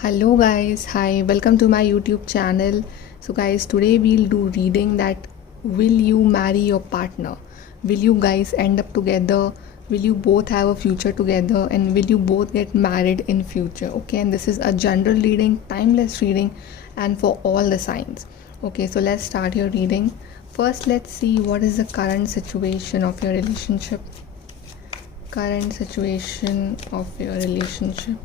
Hello guys, hi, welcome to my YouTube channel. So guys, today we'll do reading that will you marry your partner? Will you guys end up together? Will you both have a future together and will you both get married in future? Okay, and this is a general reading, timeless reading and for all the signs. Okay, so let's start your reading. First, let's see what is the current situation of your relationship. Current situation of your relationship.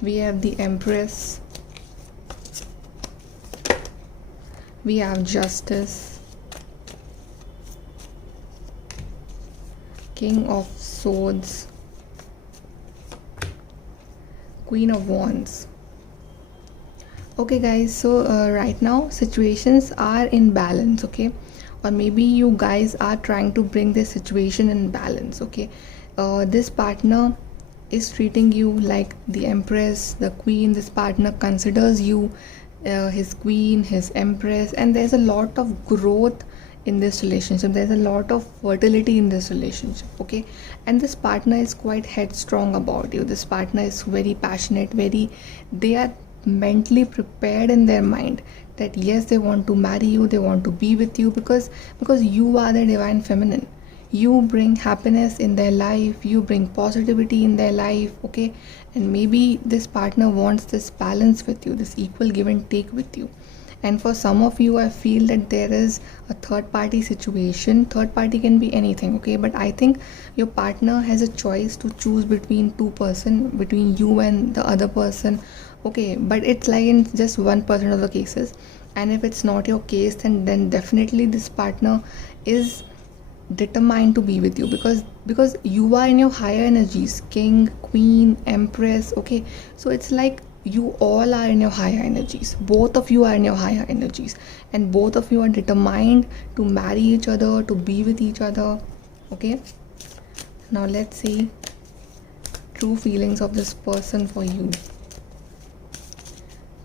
We have the Empress, we have Justice, King of Swords, Queen of Wands. Okay guys, so right now situations are in balance, okay, or maybe you guys are trying to bring this situation in balance, okay. This partner is treating you like the Empress, the Queen. This partner considers you his Queen, his Empress, and there's a lot of growth in this relationship. There's a lot of fertility in this relationship, okay. And this partner is quite headstrong about you. This partner is very passionate, they are mentally prepared in their mind that yes, they want to marry you, they want to be with you because you are the divine feminine. You bring happiness in their life, you bring positivity in their life, okay. And maybe this partner wants this balance with you, this equal give and take with you. And for some of you, I feel that there is a third party situation. Third party can be anything, okay, but I think your partner has a choice to choose between two person, between you and the other person, okay. But it's like in just 1% of the cases, and if it's not your case, then definitely this partner is determined to be with you because you are in your higher energies, king, queen, empress, okay. So it's like you all are in your higher energies, both of you are in your higher energies, and both of you are determined to marry each other, to be with each other, okay. Now let's see true feelings of this person for you.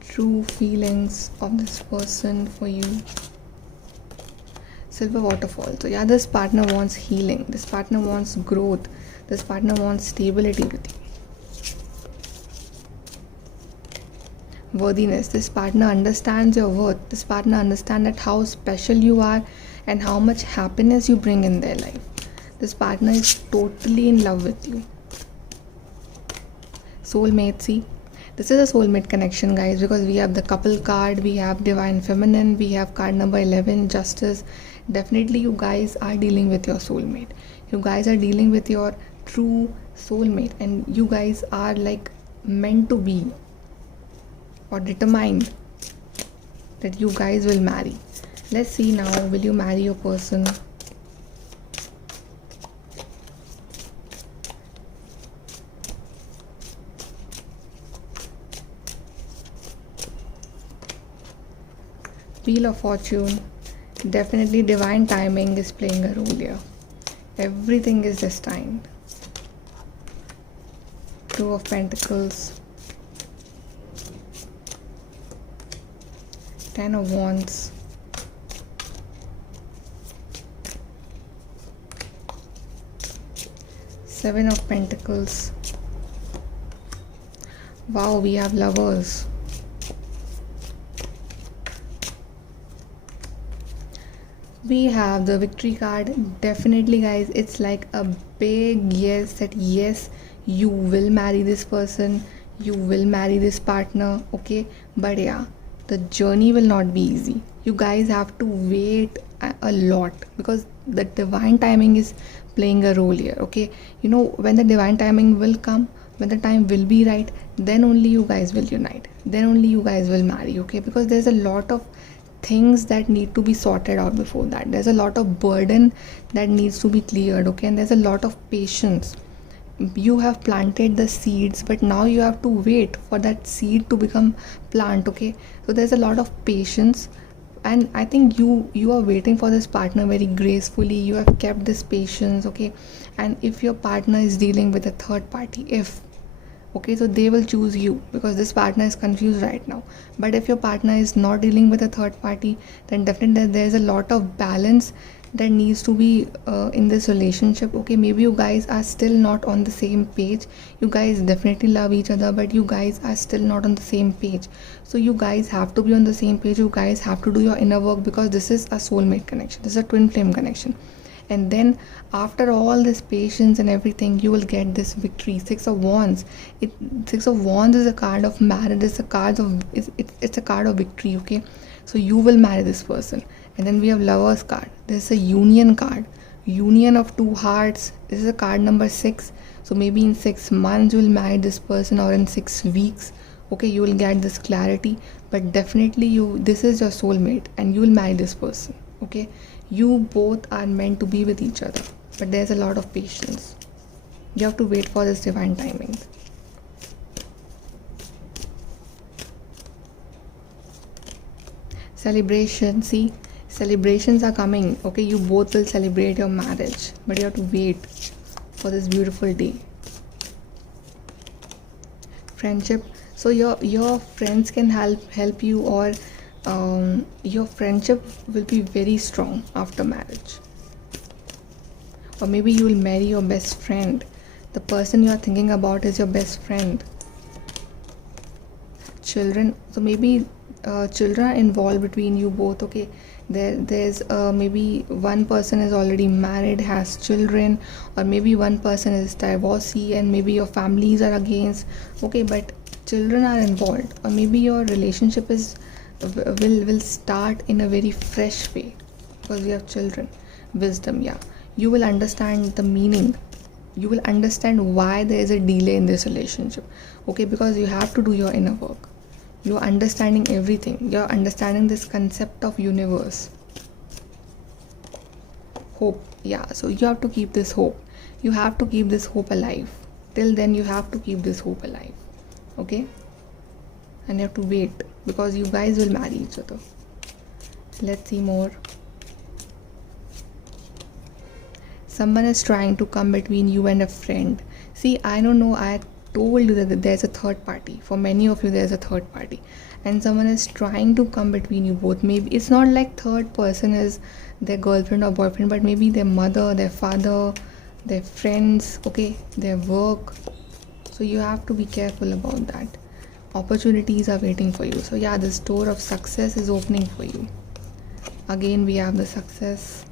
True feelings of this person for you. Silver waterfall. So yeah, this partner wants healing, this partner wants growth, this partner wants stability with you. Worthiness. This partner understands your worth. This partner understands that how special you are and how much happiness you bring in their life. This partner is totally in love with you. Soulmate. See, this is a soulmate connection, guys, because we have the couple card, we have divine feminine, we have card number 11, justice. Definitely you guys are dealing with your soulmate, you guys are dealing with your true soulmate, and you guys are like meant to be or determined that you guys will marry. Let's see now, will you marry your person? Wheel of Fortune. Definitely divine timing is playing a role here. Everything is destined. Two of Pentacles. 10 of Wands. Seven of Pentacles. Wow, we have Lovers. We have the Victory card. Definitely guys, it's like a big yes, that yes, you will marry this person, you will marry this partner, okay. But yeah, the journey will not be easy. You guys have to wait a lot because the divine timing is playing a role here, okay. You know, when the divine timing will come, when the time will be right, then only you guys will unite, then only you guys will marry, okay. Because there's a lot of things that need to be sorted out before that. There's a lot of burden that needs to be cleared, okay. And there's a lot of patience. You have planted the seeds, but now you have to wait for that seed to become plant, okay. So there's a lot of patience, and I think you are waiting for this partner very gracefully. You have kept this patience, okay. And if your partner is dealing with a third party, if okay, so they will choose you because this partner is confused right now. But if your partner is not dealing with a third party, then definitely there's a lot of balance that needs to be in this relationship. Okay, maybe you guys are still not on the same page. You guys definitely love each other, but you guys are still not on the same page. So you guys have to be on the same page. You guys have to do your inner work, because this is a soulmate connection, this is a twin flame connection. And then after all this patience and everything, you will get this victory. Six of Wands, Six of Wands is a card of marriage. It's a card of victory. Okay, so you will marry this person. And then we have Lovers card. This is a union card, union of two hearts. This is a card number 6. So maybe in 6 months you will marry this person, or in 6 weeks. Okay, you will get this clarity. But definitely this is your soulmate, and you will marry this person. Okay, you both are meant to be with each other, but there's a lot of patience. You have to wait for this divine timing. Celebration, see, celebrations are coming. Okay, you both will celebrate your marriage, but you have to wait for this beautiful day. Friendship, so your friends can help you, or your friendship will be very strong after marriage. Or maybe you will marry your best friend. The person you are thinking about is your best friend. Children, so maybe children are involved between you both. Okay, there's maybe one person is already married, has children, or maybe one person is divorcee, and maybe your families are against. Okay, but children are involved, or maybe your relationship will start in a very fresh way, because you have children. Wisdom, yeah, you will understand the meaning. You will understand why there is a delay in this relationship. Okay, because you have to do your inner work. You're understanding everything. You're understanding this concept of universe. Hope, yeah, so you have to keep this hope. You have to keep this hope alive. Till then you have to keep this hope alive. Okay, and you have to wait, because you guys will marry each other. Let's see more. Someone is trying to come between you and a friend. See, I don't know, I told you that there's a third party. For many of you, there's a third party, and someone is trying to come between you both. Maybe it's not like third person is their girlfriend or boyfriend, but maybe their mother, their father, their friends, okay, their work. So you have to be careful about that. Opportunities are waiting for you. So yeah, this door of success is opening for you. Again, we have the success.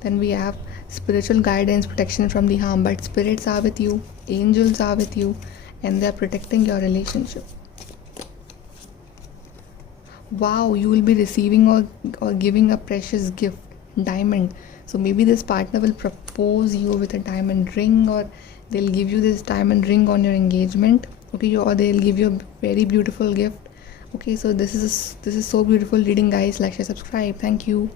Then we have spiritual guidance, protection from the harm. But spirits are with you, angels are with you, and they're protecting your relationship. Wow, you will be receiving or giving a precious gift, diamond. So maybe this partner will propose you with a diamond ring, or they'll give you this diamond ring on your engagement. Okay, or they'll give you a very beautiful gift. Okay, so this is so beautiful reading, guys. Like, share, subscribe. Thank you.